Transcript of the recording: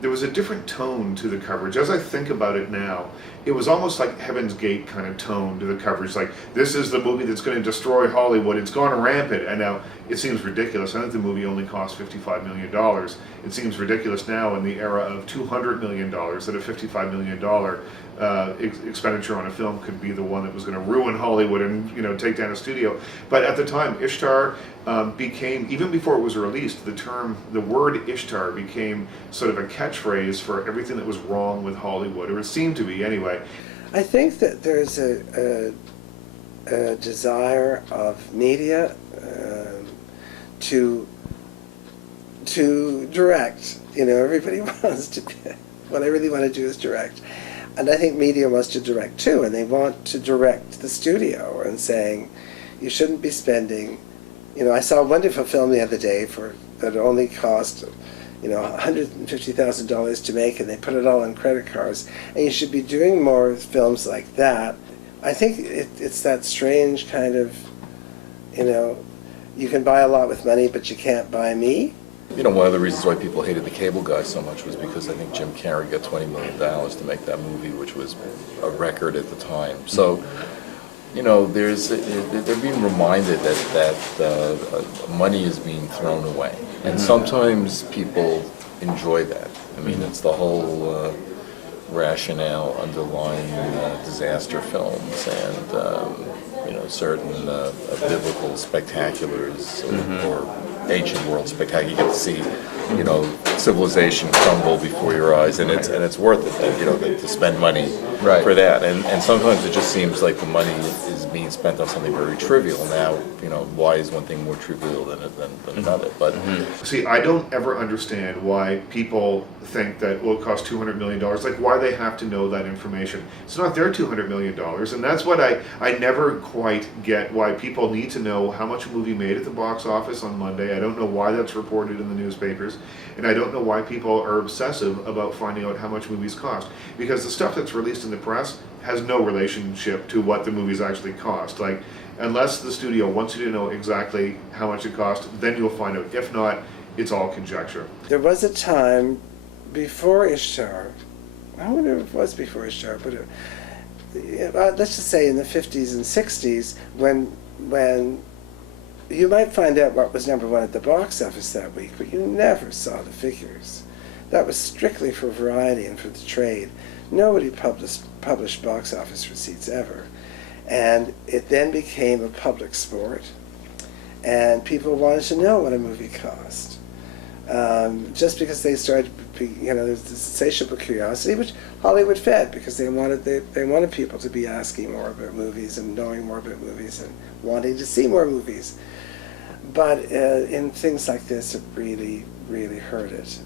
There was a different tone to the coverage. As I think about it now, it was almost like Heaven's Gate kind of tone to the coverage. Like, this is the movie that's going to destroy Hollywood. It's gone rampant. And now it seems ridiculous. I think the movie only cost $55 million. It seems ridiculous now in the era of $200 million that a $55 million expenditure on a film could be the one that was going to ruin Hollywood and, you know, take down a studio. But at the time, Ishtar became, even before it was released, the word Ishtar became sort of a catchphrase for everything that was wrong with Hollywood, or it seemed to be anyway. I think that there's a desire of media to direct. You know, everybody wants to be, what I really want to do is direct. And I think media wants to direct too, and they want to direct the studio and saying, you shouldn't be spending, you know, I saw a wonderful film the other day that only cost, you know, $150,000 to make, and they put it all on credit cards, and you should be doing more films like that. I think it's that strange kind of, you know, you can buy a lot with money, but you can't buy me. You know, one of the reasons why people hated the cable guys so much was because I think Jim Carrey got $20 million to make that movie, which was a record at the time. So, you know, they're being reminded that money is being thrown away. And sometimes people enjoy that. I mean, it's the whole rationale underlying disaster films and, you know, certain biblical spectaculars or ancient world spectacular. You get to see, you know, civilization crumble before your eyes, and it's worth it, you know, to spend money for that. And sometimes it just seems like the money is being spent on something very trivial. Now, you know, why is one thing more trivial than another? But see, I don't ever understand why people think that, well, it costs $200 million. Like, why they have to know that information. It's not their $200 million, and that's what I never quite get, why people need to know how much a movie made at the box office on Monday. I don't know why that's reported in the newspapers, and I don't know why people are obsessive about finding out how much movies cost, because the stuff that's released in the press has no relationship to what the movies actually cost. Like, unless the studio wants you to know exactly how much it cost, then you'll find out. If not, it's all conjecture. There was a time before Ishtar, I wonder if it was before Ishtar, but let's just say in the 50s and 60s, when you might find out what was number one at the box office that week, but you never saw the figures. That was strictly for variety and for the trade. Nobody published box office receipts ever. And it then became a public sport, and people wanted to know what a movie cost. Just because they started, you know, there's this insatiable curiosity, which Hollywood fed, because they wanted people to be asking more about movies and knowing more about movies and wanting to see more movies. But in things like this, it really, really hurt it.